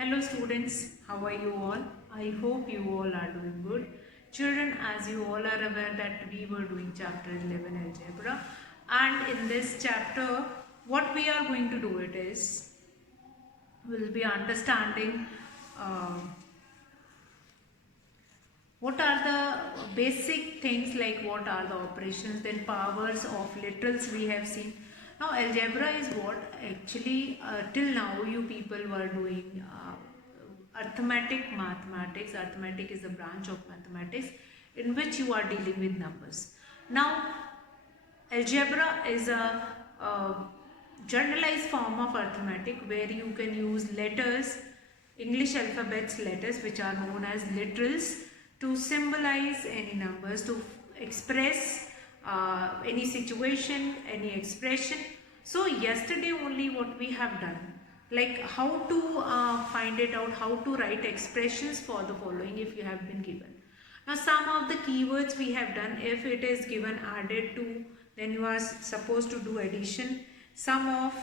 Hello students, how are you all? I hope you all are doing good. Children, as you all are aware that we were doing chapter 11 algebra, and in this chapter what we are going to do it is we'll be understanding uh, what are the basic things, like what are the operations, then powers of literals we have seen. Now algebra is what actually till now you people were doing arithmetic mathematics. Arithmetic is a branch of mathematics in which you are dealing with numbers. Now algebra is a generalized form of arithmetic where you can use letters, English alphabets letters, which are known as literals, to symbolize any numbers, to express any situation, any expression. So yesterday only what we have done, like how to find it out, how to write expressions for the following if you have been given. Now some of the keywords we have done, if it is given added to, then you are supposed to do addition, sum of,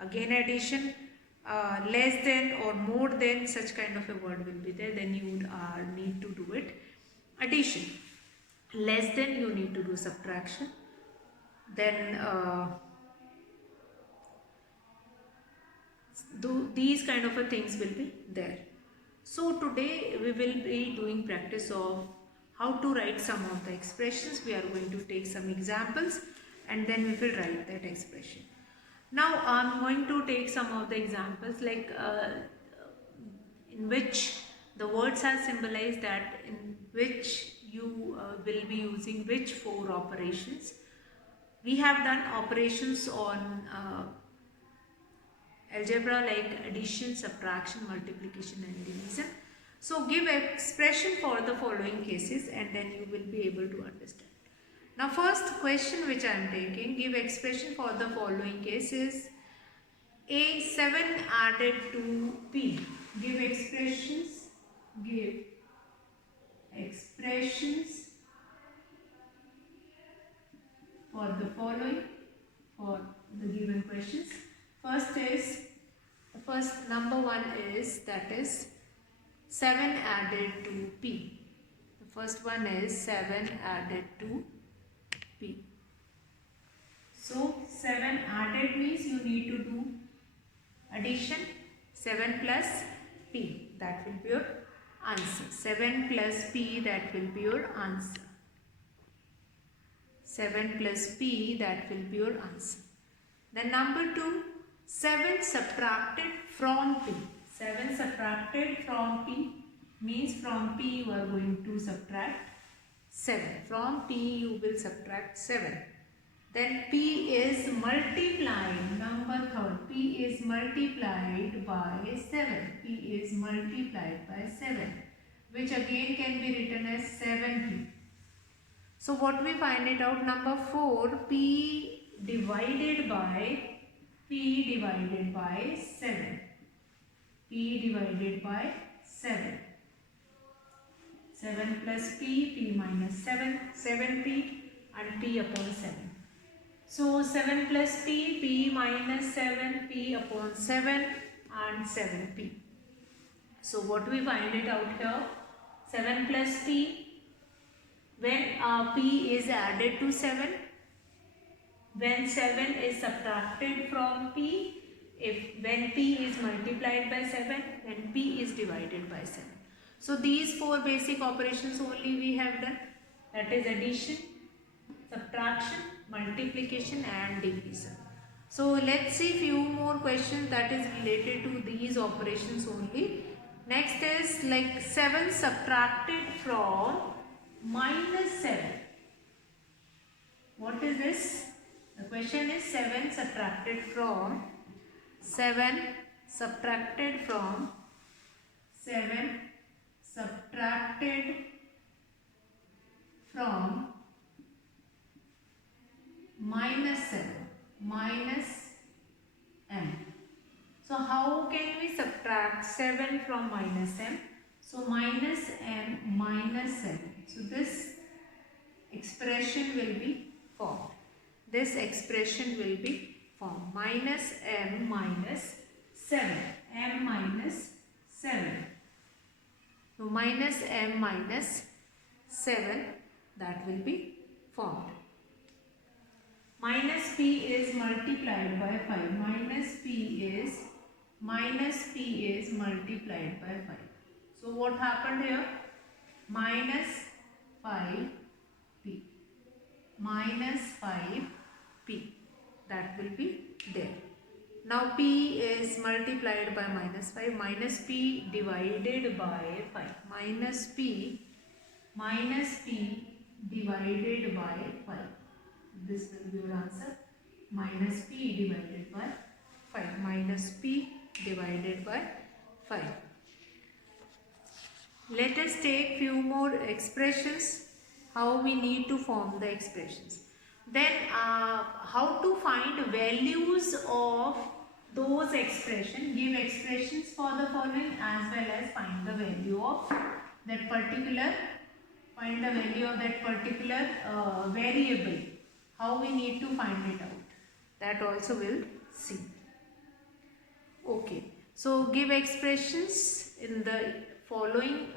again addition, less than or more than, such kind of a word will be there, then you would need to do it addition. Less than, you need to do subtraction. Then these kind of a things will be there. So today we will be doing practice of how to write some of the expressions. We are going to take some examples and then we will write that expression. Now I am going to take some of the examples, like in which the words are symbolized, that in which you will be using which four operations. We have done operations on algebra like addition, subtraction, multiplication and division. So give expression for the following cases and then you will be able to understand. Now first question which I am taking, give expression for the following cases. A 7 added to P. Give expressions for the following, for the given questions. First number one is, that is 7 added to P. The first one is 7 added to P. So 7 added means you need to do addition. 7 plus P, that will be your answer. 7 plus P, that will be your answer. 7 plus P, that will be your answer. Then number 2, 7 subtracted from P. 7 subtracted from P means from P you are going to subtract 7. From P you will subtract 7. Then P is multiplied, number 3rd, P is multiplied by 7. P is multiplied by 7, which again can be written as 7P. So what we find it out, number 4, P divided by 7. P divided by 7. 7 plus P, P minus 7, 7P and P upon 7. So 7 plus P, P minus 7, P upon 7 and 7P. So what we find it out here, 7 plus P, when P is added to 7, when 7 is subtracted from P, when P is multiplied by 7, then P is divided by 7. So these four basic operations only we have done, that is addition, subtraction, multiplication and division. So let's see few more questions that is related to these operations only. Next is like 7 subtracted from minus 7. What is this? The question is 7 subtracted from minus 7, minus m. So how can we subtract 7 from minus m? So minus m minus 7. So this expression will be formed. Minus m minus 7. M minus So minus m minus 7, that will be formed. Minus p is multiplied by 5. Minus p is multiplied by 5. So what happened here? Minus 5p. Minus 5p. That will be there. Now p is multiplied by minus 5. Minus p divided by 5. Minus p divided by 5. This will be your answer. Minus p divided by 5. Minus p divided by 5. Let us take few more expressions, how we need to form the expressions. Then how to find values of those expressions, give expressions for the following as well as find the value of that particular, variable. How we need to find it out. That also we'll see. Okay. So give expressions in the following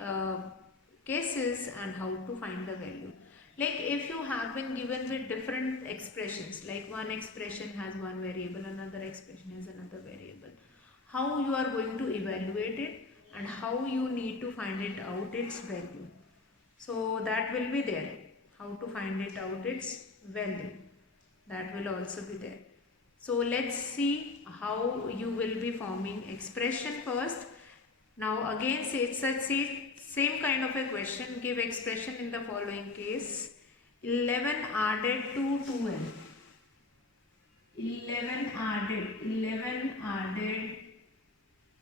cases and how to find the value. Like if you have been given with different expressions, like one expression has one variable, another expression has another variable. How you are going to evaluate it and how you need to find it out its value. So that will be there. How to find it out its value. That will also be there. So let's see how you will be forming expression first. Now again same kind of a question. Give expression in the following case. 11 added to 2m. 11 added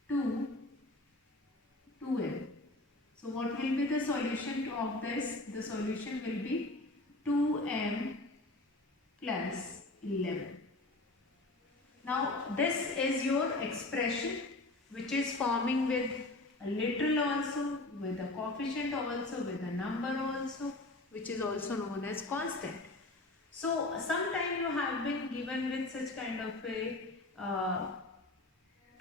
to 2m. So what will be the solution of this? The solution will be 2m plus 11. Now this is your expression which is forming with a literal also, with a coefficient also, with a number also, which is also known as constant. So sometime you have been given with such kind of a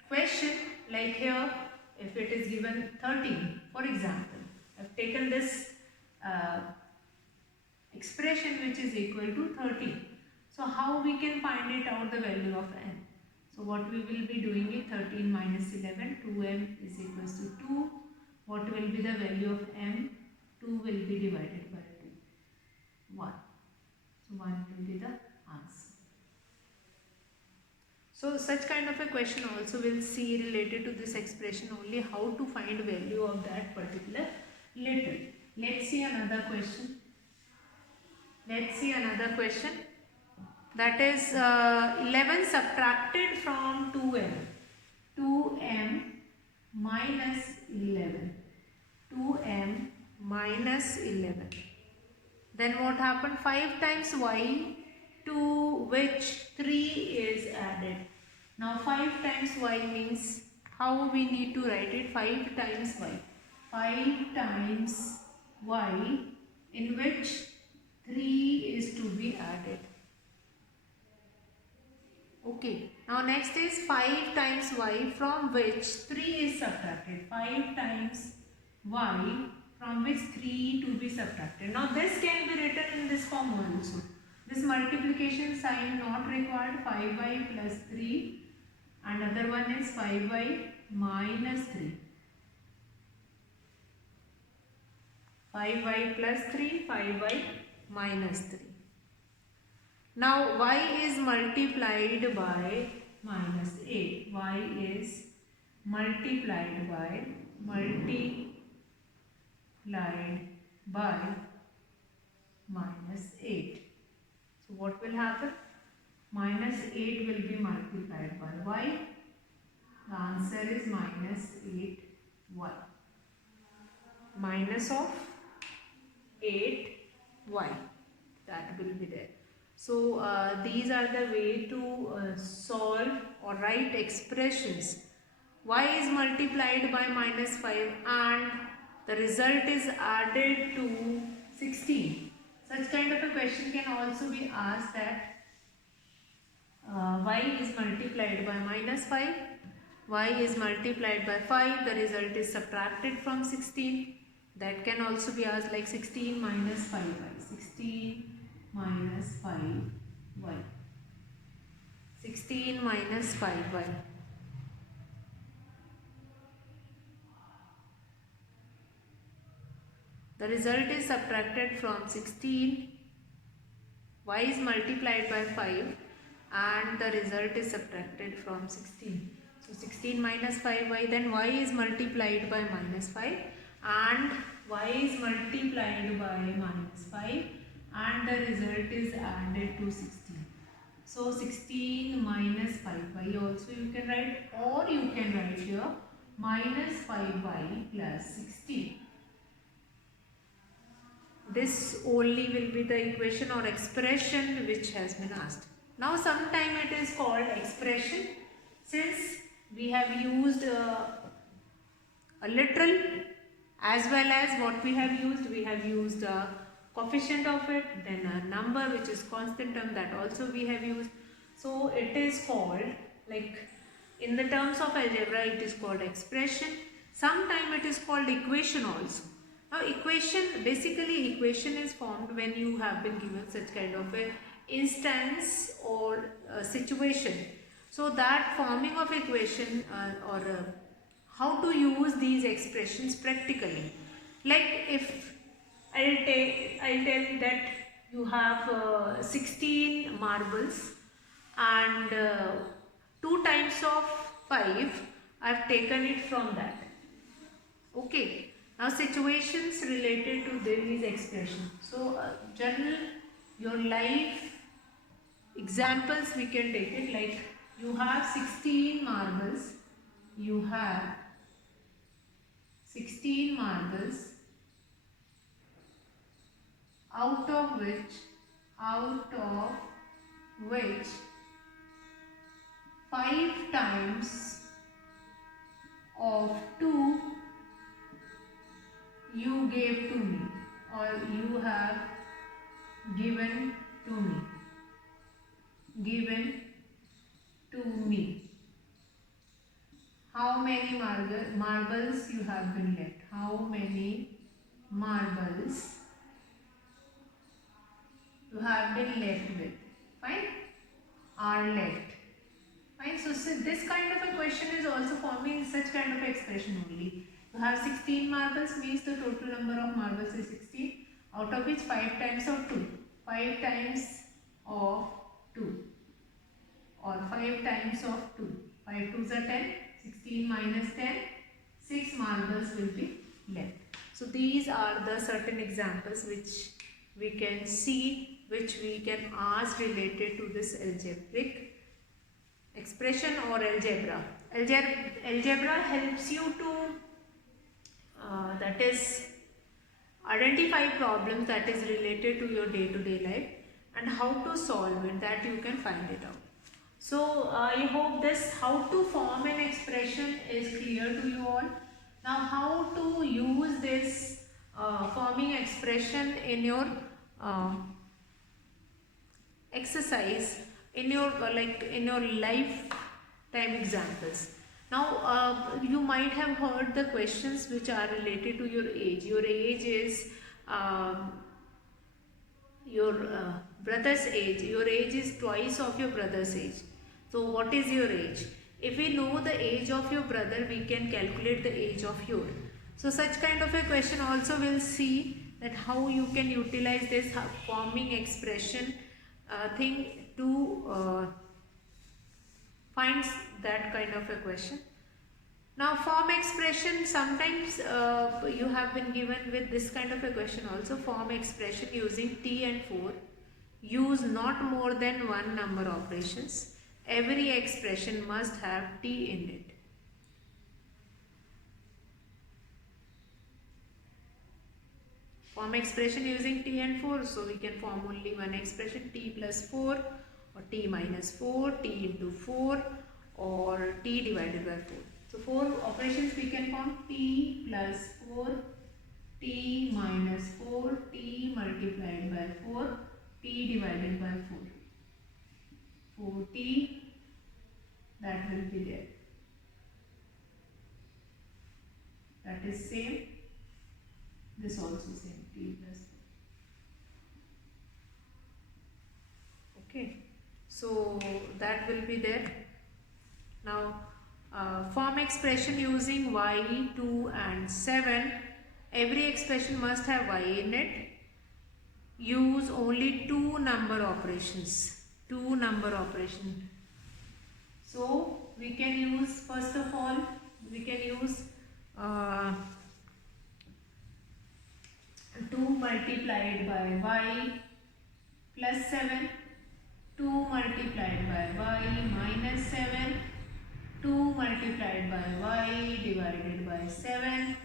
question, like here if it is given 13, for example, I have taken this expression which is equal to 13. So how we can find it out the value of n? So what we will be doing is 13 minus 11, 2m is equals to 2. What will be the value of m? 2 will be divided by 2. 1. So 1 will be the answer. So such kind of a question also we'll see related to this expression only, how to find value of that particular letter. Let's see another question. That is 11 subtracted from 2m. 2m minus 11. 2m minus 11. Then what happened? 5 times y, to which 3 is added. Now 5 times y means, how we need to write it? 5 times y. 5 times y, in which 3 is to be added. Okay. Now next is 5 times y, from which 3 is subtracted. 5 times y, from which 3 to be subtracted. Now this can be written in this form also. This multiplication sign not required. 5y plus 3, and other one is 5y minus 3. 5y plus 3, 5y minus 3. Now y is multiplied by minus 8. Y is multiplied by minus 8. So what will happen? Minus 8 will be multiplied by y. The answer is minus 8y. Minus of 8y. That will be there. So these are the way to solve or write expressions. Y is multiplied by minus 5 and the result is added to 16. Such kind of a question can also be asked, that y is multiplied by minus 5 y is multiplied by 5, the result is subtracted from 16. That can also be asked like 16 minus 5y. 16 minus 5y. 16 minus 5y. The result is subtracted from 16. Y is multiplied by 5 and the result is subtracted from 16. So 16 minus 5y, then y is multiplied by minus 5 and y is multiplied by minus 5 and the result is added to 16. So 16 minus 5y also you can write, or you can write here minus 5y plus 16. This only will be the equation or expression which has been asked. Now sometime it is called expression, since we have used a literal as well as what we have used a coefficient of it, then a number which is constant term, that also we have used. So it is called, like in the terms of algebra it is called expression. Sometime it is called equation also. Now basically equation is formed when you have been given such kind of a instance or a situation. So that forming of equation how to use these expressions practically. Like if I'll tell that you have 16 marbles and 2 times of 5 I've taken it from that. Okay. Now situations related to these expressions. So general your life examples we can take it, like you have 16 marbles. You have 16 marbles, out of which 5 times of 2 you gave to me, or you have given to me. How many marbles you have been left? How many marbles you have been left with? Fine? Are left. Fine? So this kind of a question is also forming such kind of expression only. You have 16 marbles means the total number of marbles is 16, out of which 5 times of 2. 5 times of 2 or 5 times of 2. 5 2s are 10, 16 minus 10, 6 marbles will be left. So these are the certain examples which we can see, which we can ask related to this algebraic expression or algebra. Algebra helps you to that is identify problems that is related to your day-to-day life and how to solve it, that you can find it out. So I hope this how to form an expression is clear to you all. Now how to use this forming expression in your exercise, in your in your lifetime examples. Now you might have heard the questions which are related to your age. Your age is your brother's age. Your age is twice of your brother's age. So what is your age? If we know the age of your brother, we can calculate the age of your. So such kind of a question also we'll see that how you can utilize this forming expression thing to find that kind of a question. Now form expression, sometimes you have been given with this kind of a question also. Form expression using T and 4. Use not more than one number operations. Every expression must have T in it. Form expression using T and 4. So we can form only one expression, T plus 4 or T minus 4, T into 4 or T divided by 4. So 4 operations we can form, T plus 4, T minus 4, T multiplied by 4, T divided by 4. 4T, that will be there. that is same, this also same, t plus 4. Okay, so that will be there. Now form expression using y, 2 and 7. Every expression must have y in it. Use only two number operations. So we can use, first of all, we can use 2 multiplied by y plus 7, 2 multiplied by y minus 7, 2 multiplied by y divided by 7,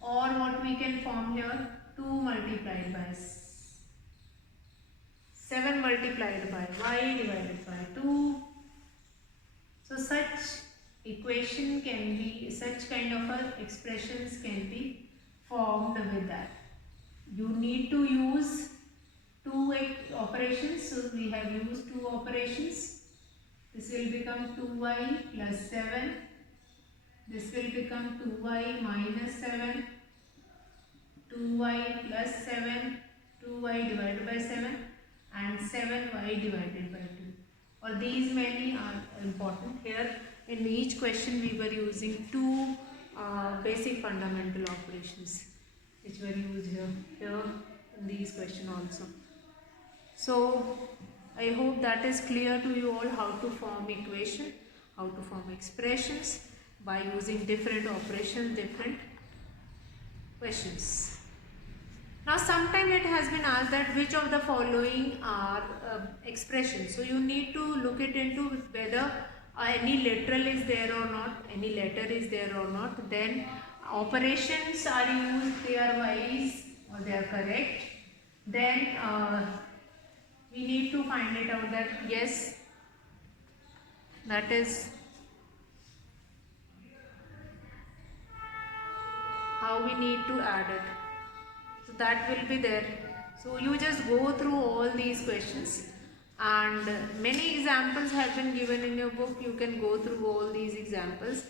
or what we can form here, 2 multiplied by 7 multiplied by y divided by 2. So such equation can be, such kind of expressions can be formed with that. You need to use two operations. So we have used two operations. This will become 2y plus 7. This will become 2y minus 7. 2y plus 7. 2y divided by 7. And 7y divided by 2. Or these many are important. Here in each question we were using two basic fundamental operations which were used here in these questions also. So I hope that is clear to you all, how to form equation, how to form expressions by using different operations, different questions. Now sometimes it has been asked that which of the following are expressions. So you need to look it into whether any literal is there or not, any letter is there or not. Then operations are used, they are wise or they are correct. Then we need to find it out that yes, that is how we need to add it. So that will be there. So you just go through all these questions, and many examples have been given in your book. You can go through all these examples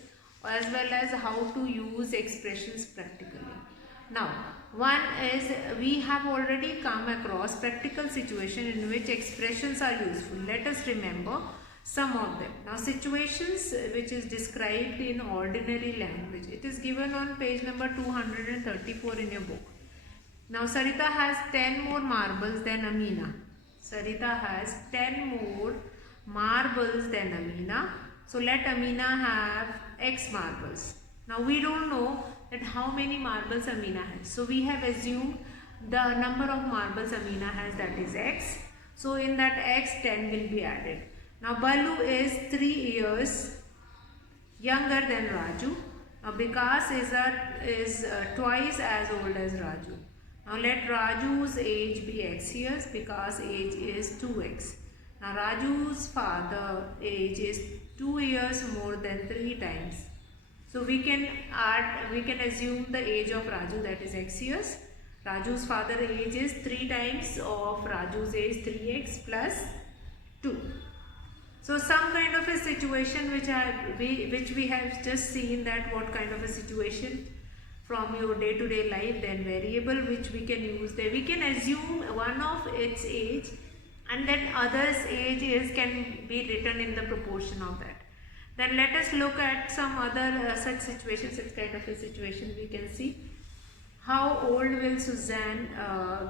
as well as how to use expressions practically. Now one is, we have already come across practical situation in which expressions are useful. Let us remember some of them. Now situations which is described in ordinary language. It is given on page number 234 in your book. Now Sarita has 10 more marbles than Amina. Sarita has 10 more marbles than Amina. So let Amina have X marbles. Now we don't know that how many marbles Amina has. So we have assumed the number of marbles Amina has, that is X. So in that X, 10 will be added. Now Balu is 3 years younger than Raju. Now Vikas is twice as old as Raju. Now let Raju's age be X years, Vikas' age is 2x. Now Raju's father age is 2 years more than 3 times. So we can assume the age of Raju, that is X years. Raju's father age is 3 times of Raju's age, 3x plus 2. So some kind of a situation which we have just seen, that what kind of a situation from your day-to-day life, then variable which we can use there. We can assume one of its age and then other's age can be written in the proportion of that. Then let us look at some other such situations, such kind of a situation. We can see how old will Suzanne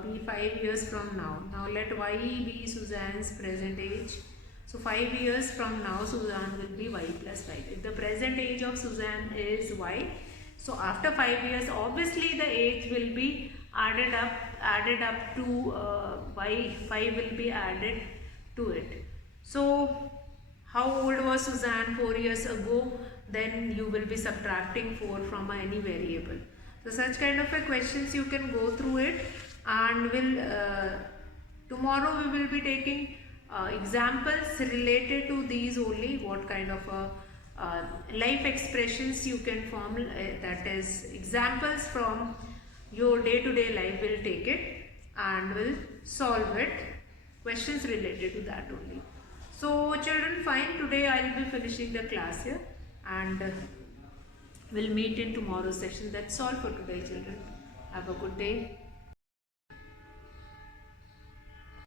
be 5 years from now. Now let y be Suzanne's present age. So 5 years from now Suzanne will be y plus 5. If the present age of Suzanne is y, so after 5 years obviously the age will be added up to y, 5 will be added to it. So how old was Suzanne 4 years ago? Then you will be subtracting 4 from any variable. So such kind of a questions you can go through it, and tomorrow we will be taking examples related to these only. What kind of life expressions you can form, that is examples from your day-to-day life. Will take it and will solve it, questions related to that only. So children, fine, today I will be finishing the class here, and We'll meet in tomorrow's session. That's all for today, children. Have a good day.